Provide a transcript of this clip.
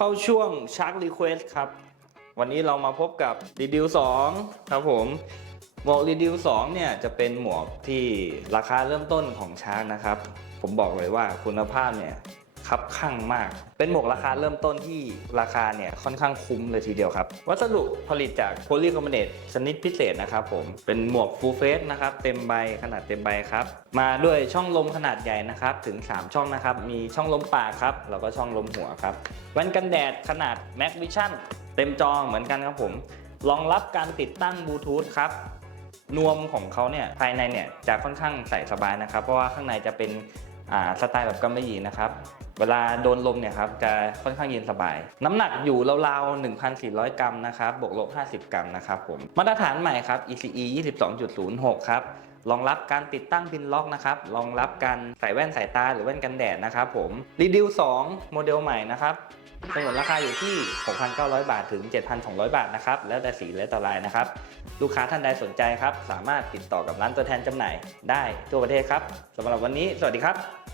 เข้าช่วงชาร์ k รีเควสครับ วันนี้เรามาพบกับรีดิว2ครับผม หมวกรีดิว2เนี่ยจะเป็นหมวกที่ราคาเริ่มต้นของชาร์กนะครับ ผมบอกเลยว่าคุณภาพเนี่ย คับข้างมาก เป็นหมวกราคาเริ่มต้นที่ราคาเนี่ยค่อนข้างคุ้มเลยทีเดียวครับ วัสดุผลิตจากโพลีคอมบิเนตชนิดพิเศษนะครับผม เป็นหมวกฟูลเฟสนะครับเต็มใบขนาดเต็มใบครับ มาด้วยช่องลมขนาดใหญ่นะครับถึง 3 ช่องนะครับ มีช่องลมปากครับแล้วก็ช่องลมหัวครับแว่นกันแดดขนาด Max Vision เต็มจอเหมือนกันครับผมรองรับการติดตั้งบลูทูธครับนวมของเขาเนี่ยภายในเนี่ยจะค่อนข้างใส่สบายนะครับ เพราะว่าข้างในจะเป็นสไตล์แบบกำมะหยี่นะครับ เวลาโดนลมเนี่ยครับจะค่อนข้างเย็นสบาย น้ำหนักอยู่ราวๆ 1,400 กรัมนะครับ บวกลบ 50 กรัมนะครับผม มาตรฐานใหม่ครับ ECE 22.06 ครับ รองรับการติดตั้งพินล็อกนะครับ รองรับการใส่แว่นสายตาหรือแว่นกันแดดนะครับผมรีดิว2โมเดลใหม่นะครับสงวนราคาอยู่ที่ 6,900 บาทถึง 7,200 บาทนะครับ แล้วแต่สีและต่อลายนะครับ ลูกค้าท่านใดสนใจครับ สามารถติดต่อกับร้านตัวแทนจำหน่ายได้ทั่วประเทศครับสำหรับวันนี้ สวัสดีครับ